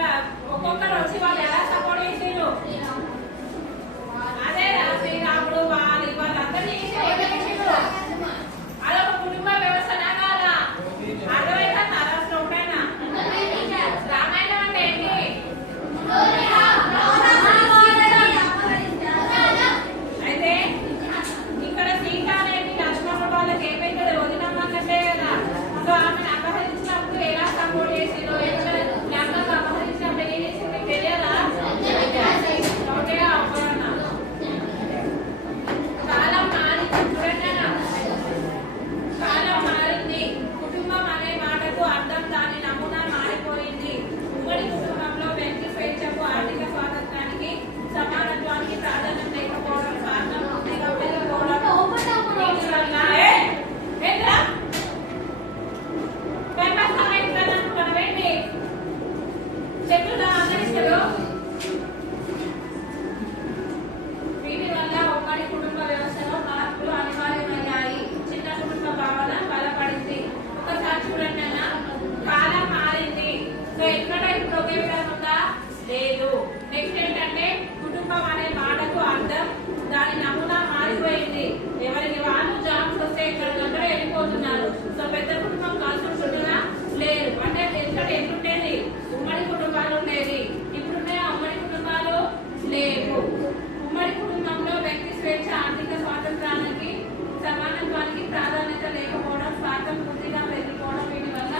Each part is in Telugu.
ఇట్లా ఒక్కొక్కరు వచ్చి వాళ్ళు ఎలా సపోర్ట్ చేసారు అదే శ్రీరాముడు వాళ్ళందరూ చేసారు అదొక కుటుంబ వ్యవస్థనా కాదా అర్థమైందా అసలు ఒకటైనా రామాయణం అంటే ఏంటి అయితే ఇక్కడ సీత అనేది లక్ష్మణ వాళ్ళకి ఏమైతే వదినమ్మన్నట్టే కదా సో ఆమెను అపహరించినప్పుడు ఎలా సపోర్ట్ చేసిందో లంకకు అపహరించినప్పుడు ఏం చేసింది మీకు తెలియదా కాలం మారింది చూడండి కాలం మారింది కుటుంబం అనే మాటకు అర్థం దాని నమూనా మారిపోయింది ఉమ్మడి కుటుంబంలో వ్యక్తి స్వేచ్ఛకు ఆర్థిక స్వాతంత్రానికి సమానత్వానికి ప్రాధాన్యం లేకపోవడం కారణం పూర్తిగా పెరిగిపోవడం చెట్లు అందరిస్తారు వీటి వల్ల ఉమ్మడి కుటుంబ వ్యవస్థలో మార్పులు అనివార్యమయ్యాయి చిన్న కుటుంబ భావన బలపడింది ఒకసారి చూడండి అన్న కాలం మారింది సో ఎక్కడ ఇప్పుడు ఒకే విధంగా ఉందా లేదు నెక్స్ట్ ఏంటంటే కుటుంబం అనే మాటకు అర్థం దాని నమూనా మారిపోయింది ఎవరికి వాళ్ళు జాబ్స్ వస్తే ఎక్కడ వెళ్ళిపోతున్నారు సో పెద్ద కుటుంబం కలిసి ఉంటుందా లేదు అంటే ఎక్కడ ఎట్లుండేది ఉమ్మడి కుటుంబాలు ఉండేది ఇప్పుడున్న ఉమ్మడి కుటుంబాలు లేవు ఉమ్మడి కుటుంబంలో వ్యక్తి స్వేచ్ఛ ఆర్థిక స్వాతంత్రానికి సమానత్వానికి ప్రాధాన్యత లేకపోవడం స్వార్థం పూర్తిగా పెరిగిపోవడం వీటి వల్ల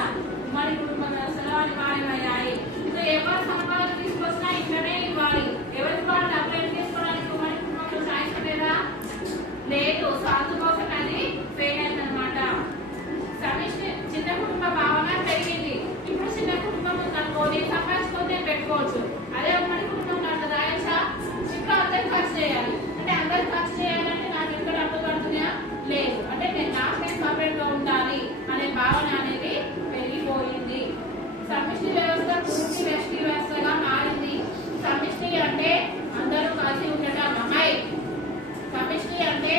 ఉమ్మడి కుటుంబ వ్యవస్థలో అనివార్యమయ్యాయి సో ఎవరు సంపాదన తీసుకొచ్చినా ఇక్కడే ఇవ్వాలి ఎవరికి వాళ్ళు అప్లై చేసుకోవడానికి ఉమ్మడి కుటుంబంలో ఛాయిస్ ఉండేదా లేదు సో అందుకోసం అది ఫెయిల్ అయింది అనమాట సమిష్టి చిన్న కుటుంబ భావన పెరిగింది ఇప్పుడు చిన్న కుటుంబం ఉందనుకోని సంపాదించుకొని పెట్టుకోవచ్చు అదే ఉమ్మడి కుటుంబం అంత రాయసా ఇప్పుడు అందరు ఖర్చు చేయాలి అంటే అందరు ఖర్చు చేయాలంటే నాకు ఎక్కడ డబ్బులు పడుతున్నాయా లేదు అంటే నేను సపరేట్ గా ఉండాలి అనే భావన అనేది పెరిగిపోయింది సమిష్టి వ్యవస్థ పూర్తి వ్యష్టి వ్యవస్థగా మారింది సమిష్టి అంటే అందరూ కలిసి ఉండటం అమ్మాయి సమిష్టి అంటే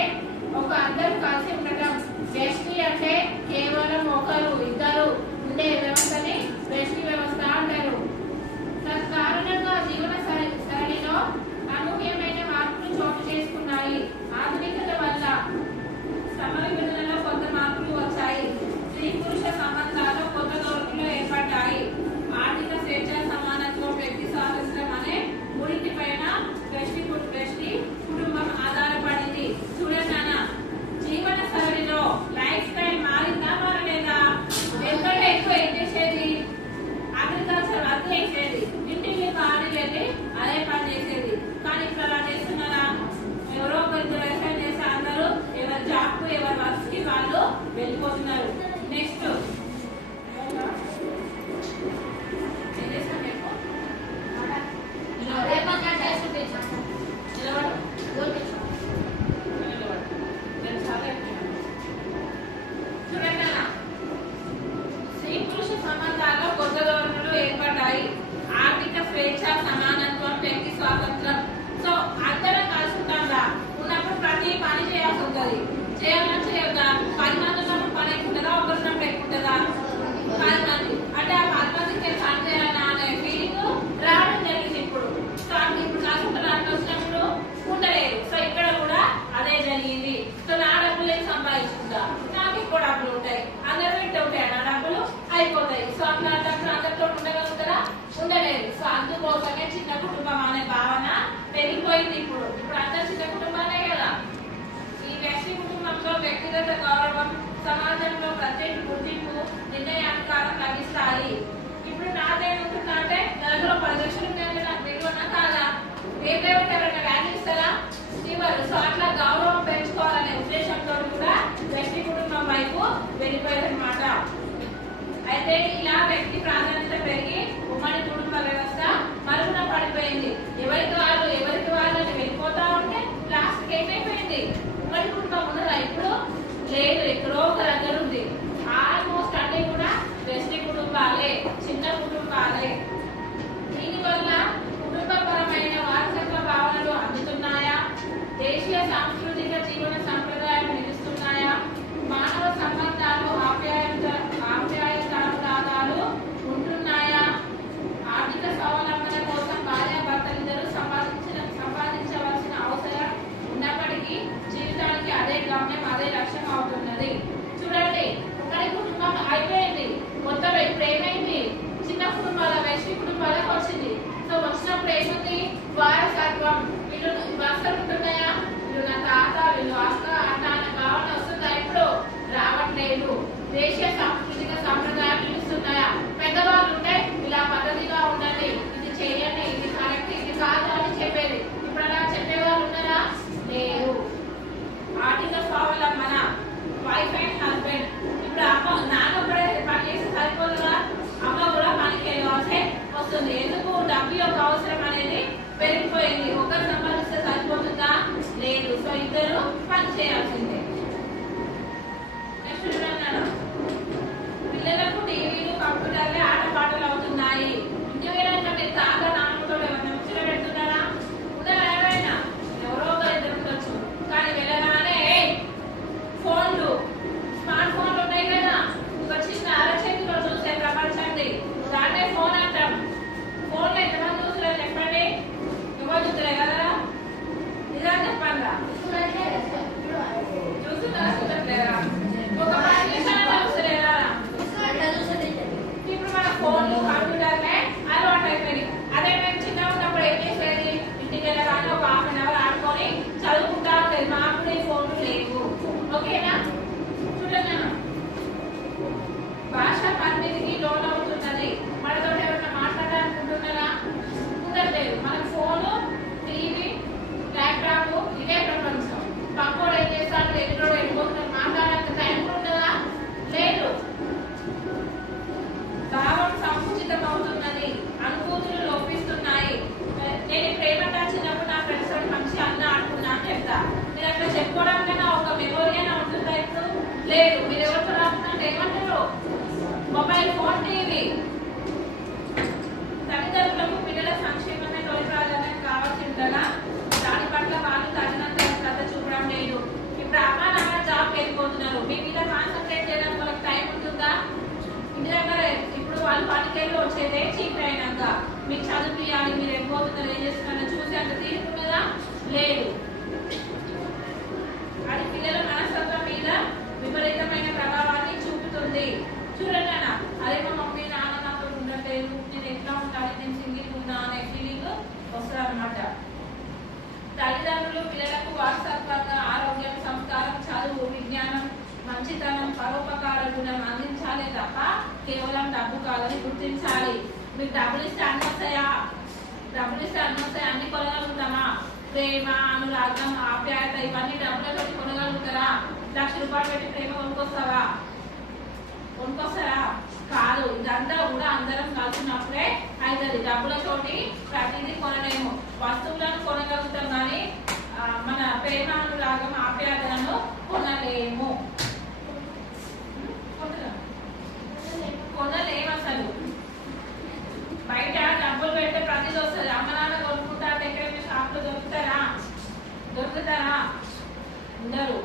ఒక అందరూ కలిసి ఉండటం వ్యష్టి అంటే కేవలం ఒకరు ఇద్దరు ఉండే వ్యవస్థని వ్యష్టి వ్యవస్థ అంటారు తత్కారణంగా జీవన శైలిలో అనూహ్యమైన మార్పులు చోటు చేసుకున్నాయి ఆధునికత వల్ల సమవిభజనలో కొత్త మార్పులు వచ్చాయి స్త్రీ పురుష సంబంధాలు కొత్త ధోరణిలో ఏర్పడ్డాయి ఆర్థిక స్వేచ్ఛ సమానత్వం వ్యక్తి స్వాతంత్రం అనే మూడింటి పైన వ్యష్టి కుటుంబం ఆధారపడింది చూడండి నాన్న జీవన శైలిలో లైఫ్ స్టైల్ మారిందా మారలేదా ఎందుకంటే ఎక్కువ ఏం చేసేది అగ్రికల్చర్ వర్క్ చేసేది ఇంటికి ఖాళీ వెళ్ళి అదే పని చేసేది కానీ ఇప్పుడు అలా చేస్తున్నారా ఎవరో ఒకరు వ్యవసాయం చేసే అందరూ ఎవరి జాబ్ కు ఎవరి వర్క్ కి వాళ్ళు వెళ్ళిపోతున్నారు నెక్స్ట్ స్త్రీ పురుష సంబంధాల్లో కొత్త ధోరణులు ఏర్పడ్డాయి ఆర్థిక స్వేచ్ఛ సమానత్వం వ్యక్తి స్వాతంత్రం సో అందరం కలిసి ఉంటాంగా ఉన్నప్పుడు ప్రతి పని చేయాల్సి ఉంటుంది చేయాలని చేయొద్దా 10 మంది ఉన్నప్పుడు పని ఎక్కుంటుందా ఒకరు ఉన్నప్పుడు ఎక్కుంటుందా 10 మంది అంటే ఆ 10 మందికి పని చేయాలన్నా అనే ఫీలింగ్ రావడం జరిగింది ఇప్పుడు సో ఇప్పుడు కాసుకుంటారు వచ్చినప్పుడు ఉండలేదు సో ఇక్కడ కూడా అదే జరిగింది సో నా డబ్బులు ఏం సంపాదించుకుంటా నాకు ఎక్కువ డబ్బులు ఉంటాయి అందరూ ఇంటి ఉంటాయి నా డబ్బులు అయిపోతాయి సో అట్లా డబ్బులు అందరితో ఉండగలుగుతారా ఉండలేదు సో అందుకోసమే చిన్న కుటుంబం అనే భావన పెరిగిపోయింది ఇప్పుడు అందరు చిన్న కుటుంబాలే కదా ఈ వ్యక్తి కుటుంబంలో వ్యక్తిగత గౌరవం సమాజంలో ప్రత్యేక గుర్తింపు నిర్ణయాధికారం లభిస్తాయి ఇప్పుడు నాదేముంటుందంటే నెలలో 10 లక్షలు ఉంటే నాకు విలువనా కాదా ఏ దేవుడికి ఎవరైనా వాల్యూ ఇస్తారా ఇవ్వరు సో అట్లా గౌరవం పెంచుకోవాలనే ఉద్దేశంతో కూడా వ్యక్తి కుటుంబం వైపు వెళ్ళిపోయారనమాట అయితే ఇలా వ్యక్తి ప్రాధాన్యత పెరిగి ఉమ్మడి కుటుంబ వ్యవస్థ మరుగున పడిపోయింది ఎవరికి వాళ్ళని వెళ్ళిపోతా ఉంటే లాస్ట్ ఏమైపోయింది ఉమ్మడి కుటుంబం ఉన్నదా ఇప్పుడు లేదు ఎక్కడో ఒక దగ్గర ఉంది ఆల్మోస్ట్ అన్ని కూడా వ్యక్తి కుటుంబాలే చిన్న కుటుంబాలే దీనివల్ల కుటుంబపరమైన వారసత్వ భావనలు అందుతున్నాయా దేశీయ సాంస్కృతిక జీవన సంప్రదాయాలు నిలుస్తున్నాయా మానవ సంబంధాలు ఆప్యాయతాలు లేదు. అది పిల్లల మనస్తత్వం మీద విపరీతమైన ప్రభావాన్ని చూపుతుంది. చూడండి అన్న, అదే మా మమ్మీ నాన్న నాతో ఉండట్లేదు, నేను ఎట్లా ఉండాలి, నేను సింగిల్ ఉన్నా అనే ఫీలింగ్ వస్తుంది అనమాట. తల్లిదండ్రులు పిల్లలకు వారసత్వంగా ఆరోగ్యం, సంస్కారం, చదువు, విజ్ఞానం, మంచితనం, పరోపకార గుణం అందించాలి తప్ప కేవలం డబ్బు కాదని గుర్తించాలి. మీకు డబ్బులు ఇస్తే అన్ని వస్తాయా? డబ్బులు ఇస్తే అన్ని వస్తాయి, అన్ని కొనగలుగుతామా? ప్రేమ, అనురాగం, ఆప్యాయత ఇవన్నీ డబ్బులతో కొనగలుగుతారా? ₹1,00,000 పెట్టి ప్రేమ కొనుక్కొస్తావా? కొనుక్కొస్తారా? కాదు. ఇదంతా కూడా అందరం కలిసినప్పుడే అవుతుంది. డబ్బులతోటి ప్రతిదీ కొనలేము. వస్తువులను కొనగలుగుతాం కానీ మన ప్రేమ, అనురాగం, ఆప్యాయతలను కొనలేము. కొనలేము అసలు. బయట డబ్బులు పెడితే ప్రతిదీ వస్తుంది. అమ్మ నాన్న కొనుక్కుంటారు, ఎక్కడైనా షాప్ లో దొరుకుతారా? ఉండరు.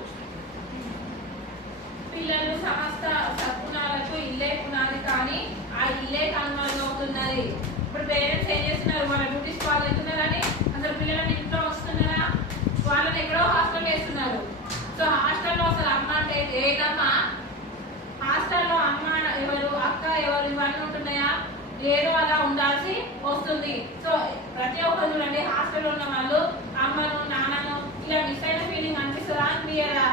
పిల్లలు సమస్త సద్గుణాలకు ఇల్లే పునాది, కానీ ఆ ఇల్లే కనుమరుగు అవుతున్నది. ఇప్పుడు పేరెంట్స్ ఏం చేస్తున్నారు? వాళ్ళ డ్యూటీస్ వాళ్ళు వెళ్తున్నారని అసలు పిల్లలని ఇంట్లో వస్తున్నారా? వాళ్ళని ఎక్కడో హాస్టల్ వేస్తున్నారు. సో హాస్టల్లో అసలు అమ్మ అంటే ఏదమ్మా? హాస్టల్లో అమ్మ ఎవరు, అక్క ఎవరు, ఇవన్నీ ఉంటున్నాయా? ఏదో అలా ఉండాల్సి వస్తుంది. సో ప్రతి ఒక్కరు చూడండి, హాస్టల్లో ఉన్న వాళ్ళు అమ్మను నాన్నను ఇలా మిస్ అయిన ఫీలింగ్ అనిపిస్తుందా? క్లియరా?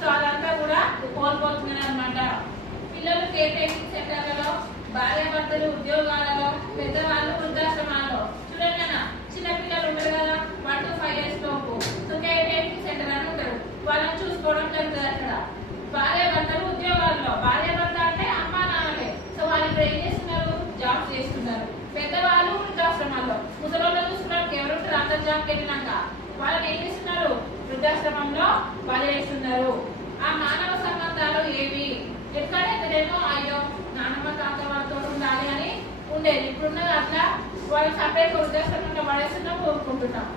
సో అదంతా కూడా కోల్పోతున్నారు అనమాట. పిల్లలు కేర్ టేకింగ్ సెంటర్లలో, భార్యాభర్తలు ఉద్యోగాలలో, పెద్దవాళ్ళు వృద్ధాశ్రమాల్లో. చూడండి అన్న, చిన్నపిల్లలు ఉంటారు కదా, 1 to 5 years లోపు. సో కేర్ టేకింగ్ సెంటర్ అని ఉంటారు, వాళ్ళని చూసుకోవడం జరుగుతుంది అక్కడ. భార్యాభర్తలు ఉద్యోగాల్లో, భార్యాభర్త అంటే అమ్మా నాన్నలే. సో వాళ్ళు ఇప్పుడు ఏం చేస్తున్నారు? జాబ్ చేస్తున్నారు. పెద్దవాళ్ళు వృద్ధాశ్రమాల్లో. ముసలోళ్ళు చూసుకోవడానికి ఎవరు ఉంటారు? అందరు జాబ్కి వెళ్ళినాక వాళ్ళని ఏం చేస్తున్నారు? వృద్ధాశ్రమంలో వదిలేస్తున్నారు. ఆ మానవ సంబంధాలు ఏవి? ఎక్కడైతేనేమో అయ్యో నాన్నమ్మ తాత వాళ్ళతో ఉండాలి అని ఉండేది. ఇప్పుడున్నది అట్లా వాళ్ళు సపరేట్ వృద్ధాశ్రమంలో పడేస్తున్నా కోరుకుంటున్నాం.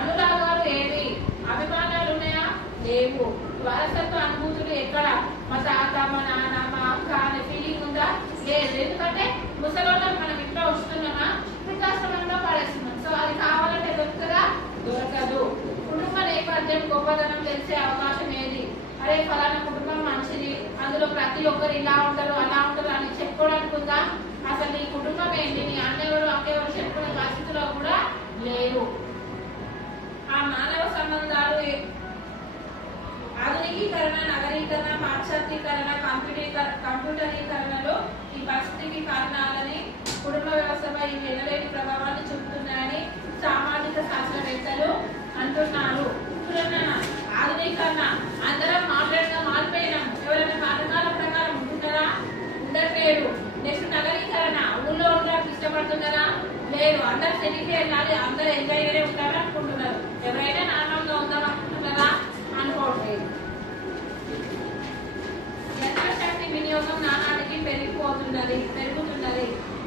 అనురాగాలు ఏవి? అభిమానాలు ఉన్నాయా? లేవు. వారసత్వ అనుభూతులు ఎక్కడ? మా తాత, మా నాన్న, మా అక్క అనే ఫీలింగ్ ఉందా? లేదు. ఎందుకంటే ముసలోళ్ళని మనం ఇంట్లో వస్తున్నామా, వృద్ధాశ్రమంలో పడేస్తున్నాం. సో అది కావాలంటే దొరుకుతుందా? దొరకదు. కుటుంబ నేపథ్యం, గొప్పతనం తెలిసే అవకాశం ఏది? అరే ఫలానా కుటుంబం మంచిది, అందులో ప్రతి ఒక్కరు ఇలా ఉంటారు అలా ఉంటారు అని చెప్పుకోవడానికి ఉందా? అసలు నీ కుటుంబం ఏంటి, నీ అన్నెవరు అక్కెవరు చెప్పుకునే పరిస్థితిలో కూడా లేరు. ఆ మానవ సంబంధాలు ఆధునికీకరణ, నగరీకరణ, పాశ్చాత్యీకరణ, కంప్యూటరీకరణలో ఈ పరిస్థితికి కారణాలని కుటుంబ వ్యవస్థపై ఈ ఎనలేని ప్రభావాన్ని చూపుతున్నాయని సామాజిక శాస్త్రవేత్తలు అంటున్నారు. చూడండి, ఆధునీకరణ అందరం మారిపోయినాం. ఎవరైనా పాతకాల ప్రకారం ఉంటున్నారా? ఉండట్లేదు. నెక్స్ట్ నగరీకరణ, ఊళ్ళో ఉండడానికి ఇష్టపడుతున్నారా? లేదు. అందరు సిటీకి వెళ్ళాలి, అందరు ఎంజాయ్గానే ఉంటారని అనుకుంటున్నారు. ఎవరైనా నార్మల్గా ఉందాం అనుకుంటున్నారా? అనుకోవట్లేదు. యంత్రశక్తి వినియోగం నానాటికి పెరుగుతున్నది.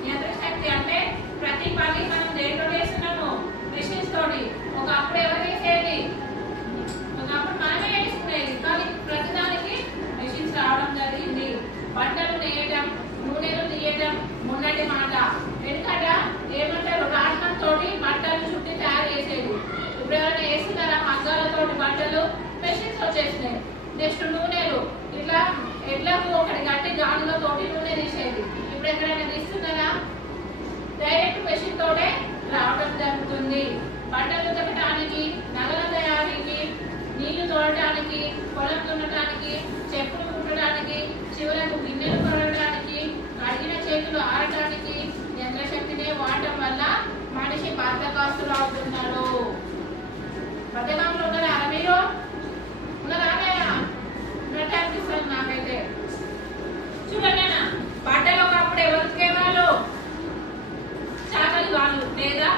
యంత్రశక్తి అంటే ప్రతి పని మనం దేంట్లో చేస్తున్నాము? మెషిన్స్ తోటి. ఒకప్పుడు ఎవరు చేసేది? ఒకప్పుడు మనమే వేసుకునేది, కానీ ప్రతిదానికి మెషిన్స్ రావడం జరిగింది. బట్టలు నేయడం, నూనెలు తీయడం మొన్నటి మాట. ఎందుకంట ఏమంటారు? రాట్నం తోటి బట్టలు చుట్టి తయారు చేసేది. ఇప్పుడు ఎవరైనా వేస్తున్నారా? మగ్గాలతోటి బట్టలు, మెషిన్స్ వచ్చేసినాయి. నెక్స్ట్ నూనెలు, ఇట్లా ఎడ్లకు ఒకటి గట్టి గానుల తోటి నూనె తీసేది. ఇప్పుడు ఎక్కడైనా తీస్తున్నారా? డైరెక్ట్ మెషిన్ తోటే రావడం జరుగుతుంది. బట్టలు ఉతకడానికి, నగల తయారీకి, నీళ్లు తోడటానికి, పొలం దున్నటానికి, చెప్పులు కుట్టడానికి, చివరకు గిన్నెలు కొనడానికి, అడిగిన చేతులు ఆడటానికి యంత్రశక్తినే వాడటం వల్ల మనిషి బద్ధకస్తులు అవుతున్నాడు. బద్ధకంలో ఉన్నారా మీరు? ఉన్నారా? ఉన్నట్టు అనిపిస్తుంది నాకైతే. చూడండి, బట్టలు ఒకప్పుడు ఎవరు ఉతికేవాళ్ళు? చాకలి వాళ్ళు లేదా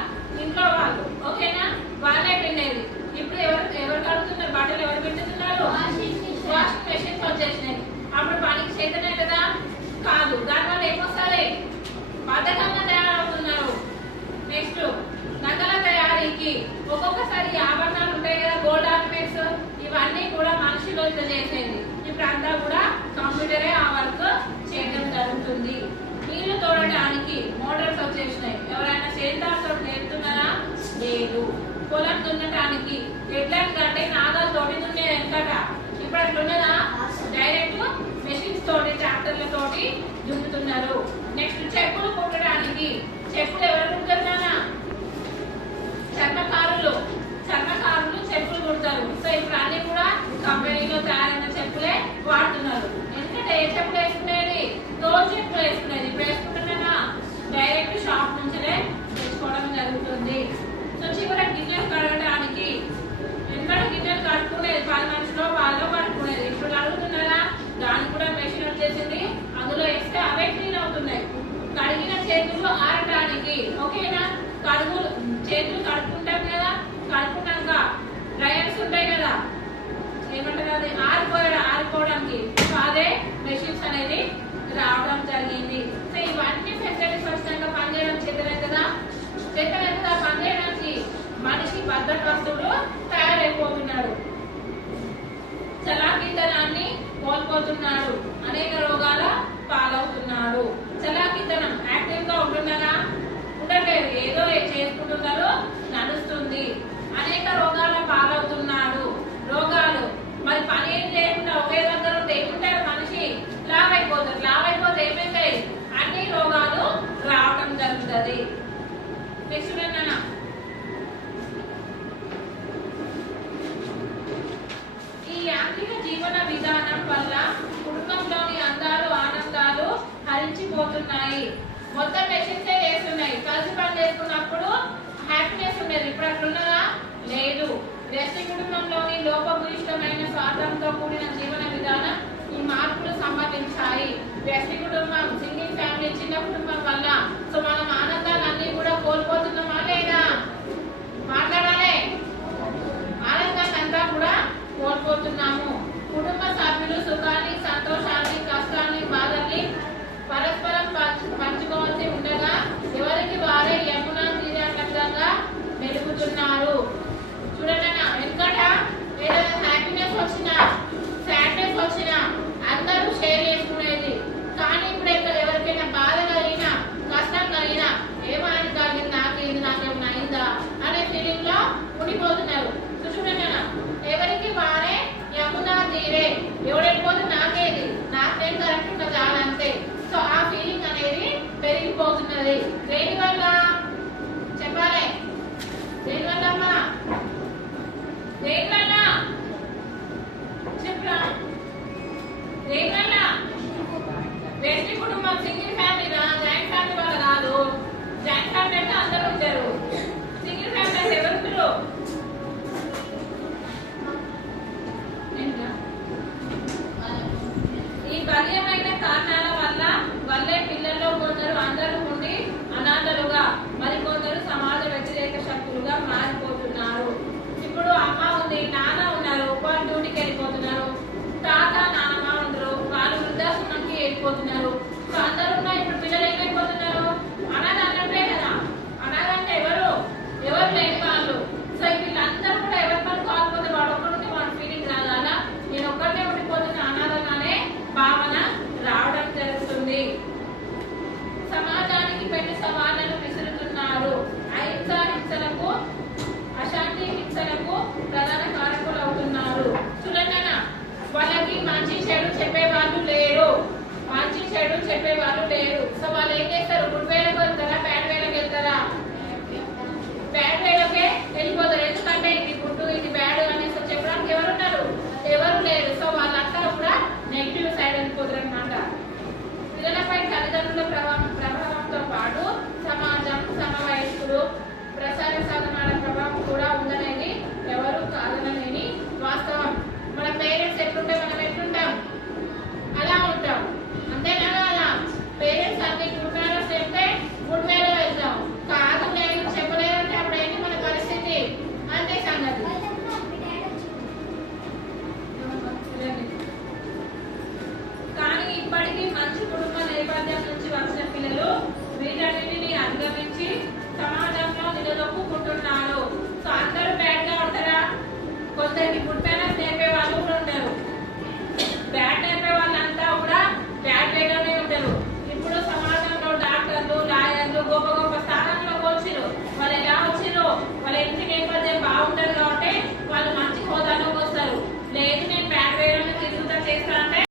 ఇంట్లో వాళ్ళు, ఓకేనా? వాళ్ళే పిండేది. ఇప్పుడు ఎవరు కడుగుతున్నారు బట్టలు? ఎవరు పిండుతున్నారు? వాషింగ్ మెషిన్స్ వచ్చేసినాయి. అప్పుడు పనికి చేతనే కదా? కాదు. దానివల్ల ఏమొస్తుంది? బద్ధకంగా తయారవుతున్నారు. నెక్స్ట్ నగల తయారీకి ఒక్కొక్కసారి ఆభరణాలు ఉంటాయి కదా చెప్పులు ఎవరు కుడతారా? చర్మకారులు చెప్పులు కుడతారు. సో ఇప్పుడు అన్ని కూడా కంపెనీలో తయారైన చెప్పులే వాడుతున్నారు. ఎందుకంటే ఏ చెప్పులు వేసుకునేది? రోజు చెప్పులు వేసుకునేది. ఇప్పుడు వేసుకుంటున్నా డైరెక్ట్ షాప్ నుంచే తెచ్చుకోవడం జరుగుతుంది. సో చివరి గిన్నెలు కడగడానికి ఎందుకంటే గిన్నెలు కడుక్కునేది 10 మనుషులు వాళ్ళు కడుక్కునేది. ఇప్పుడు కడుగుతున్నారా? దానికి కూడా మెషిన్ వచ్చేసింది. అందులో వేస్తే అవే క్లీన్ అవుతున్నాయి. కడిగిన చేతులు ఆరడానికి ఓకేనా? చేతులు కడుక్కుంటాం కదా, కడుక్కున్నాక డ్రైయర్స్ ఉంటాయి కదా, ఏమంటారు అది ఆరిపోవడానికి. సో అదే మెషిన్స్ అనేది రావడం జరిగింది. సో ఇవన్నీ ఫెసిలిటీస్ వచ్చినాక పనిచేయడం చేతనే కదా పనిచేయడానికి మనిషి భద్రత వస్తువులు తయారైపోతున్నాడు. చలాకీతనాన్ని కోల్పోతున్నాడు. అనేక రోగాల పాలవుతున్నాడు. చలాకీతనం యాక్టివ్ గా ఉంటున్నారా? ఉండట్లేదు. ఏదో చేసుకుంటున్నారు, నడుస్తుంది. అనేక రోగాల పాలవుతున్నాడు. రోగాలు మరి పని ఏం చేయకుండా ఒకే దగ్గర ఉంటే ఏముంటారు? మనిషి లావైపోతారు. లావైపోతే ఏమైతాయి? అన్ని రోగాలు రావడం జరుగుతుంది. నెక్స్ట్ ఏంటన్నా? ఈ యాంత్రిక జీవన విధానం వల్ల కుటుంబంలోని అందాలు ఆనందాలు హరించిపోతున్నాయి. మొత్తం మెషిన్సే చేస్తున్నాయి. కలిసి పని చేసుకున్నప్పుడు హ్యాపీనెస్ ఉండేది. ఇప్పుడు అట్లున్నదా? లేదు. వ్యక్తి కుటుంబంలోని లోపభూయిష్టమైన స్వార్థంతో కూడిన జీవన విధానం ఈ మార్పులు సంబంధించాయి. వ్యక్తి కుటుంబం, సింగిల్ ఫ్యామిలీ, చిన్న కుటుంబం వల్ల సో మనం ఆనందాలన్నీ కూడా కోల్పోతున్నామా లేదా? మాట్లాడాలి. ఆనందాన్ని అంతా కూడా కోల్పోతున్నాము. కుటుంబ సభ్యులు సుఖాన్ని, సంతోషాన్ని, కష్టాన్ని, బాధల్ని పరస్పరం పంచుకోవాల్సి ఉండగా ఎవరికి వారే యమునా తీరాటంగా మెలుగుతున్నారు. చూడండి వెనుకట ఏదైనా హ్యాపీనెస్ వచ్చినా సాడ్నెస్ వచ్చినా అందరూ షేర్ చేసుకునేది. కానీ ఇప్పుడు ఎవరికైనా బాధ కలిగినా కష్టం కలిగినా ఏమైనా కలిగింది, నాకేమైనా అయిందా అనే ఫీలింగ్ లో ఉండిపోతున్నారు. చూడండి ఎవరికి వారే యమునా తీరే, ఎవడైపోతే నాకేది, నాకేం కరెక్ట్ ఉన్నది అంతే. సో ఆ ఫీలింగ్ అనేది పెరిగిపోతున్నది. దేని వల్ల చెప్పాలి? దేని వల్ల అమ్మా? దేని వల్ల చెప్పరా? దేని వల్ల? వ్యక్తి కుటుంబం, సింగిల్ ఫ్యామిలీ, జాయింట్ ఫ్యామిలీ వల్ల కాదు. జాయింట్ ఫ్యామిలీ అంటే అందరూ ఉంటారు. సింగిల్ ఫ్యామిలీ అంటే ఎవరు ఉంటారు? ఈ బలీయమైన కారణాల వల్లే పిల్లల్లో కొందరు అందరూ ఉండి అనాథలుగా, మరికొందరు సమాజ వ్యతిరేక శక్తులుగా మారిపోతున్నారు. ఇప్పుడు అమ్మ ఉంది, నాన్న ఉన్నారు, వాళ్ళు డ్యూటీకి వెళ్ళిపోతున్నారు. తాత నాన్నమ్మ ఉండరు, వాళ్ళు వృద్ధాశ్రమానికి వెళ్ళిపోతున్నారు. సో అందరూ ఉన్నా ఇప్పుడు పిల్లలు ఏమైపోతున్నారు? అనాథ అన్నట్లే కదా. అనాథ అంటే ఎవరు లేని వాళ్ళు. సో వీళ్ళందరూ కూడా ఎవరి పని కాకపోతే వాడు ఒక్కడుంటే వాడు ఫీలింగ్ రాదా? నేను ఒక్కటే ఉండిపోతున్న అనాథగానే భావన రావడం జరుగుతుంది. సమాజానికి పెళ్లి సవాళ్లను విసురుతున్నారు. అహింస హింసలకు, అశాంతి హింసలకు ప్రధాన కారకులు అవుతున్నారు. చూడండి వాళ్ళకి మంచి చెడు చెప్పేవాళ్ళు లేరు. సో వాళ్ళు ఏం చేస్తారు? గుడ్ వేలకు వెళ్తారా, బ్యాడ్ వేలకు వెళ్తారా? బ్యాడ్ వేలకే వెళ్ళిపోతారు. ఎందుకంటే ఇది గుడ్ ఇది బ్యాడ్ అనేసి చెప్పడానికి ఎవరు లేరు. సో వాళ్ళంతా కూడా నెగిటివ్ సైడ్ వెళ్ళిపోతారు అనమాట. పిల్లలపై తల్లిదండ్రుల ప్రభావంతో పాటు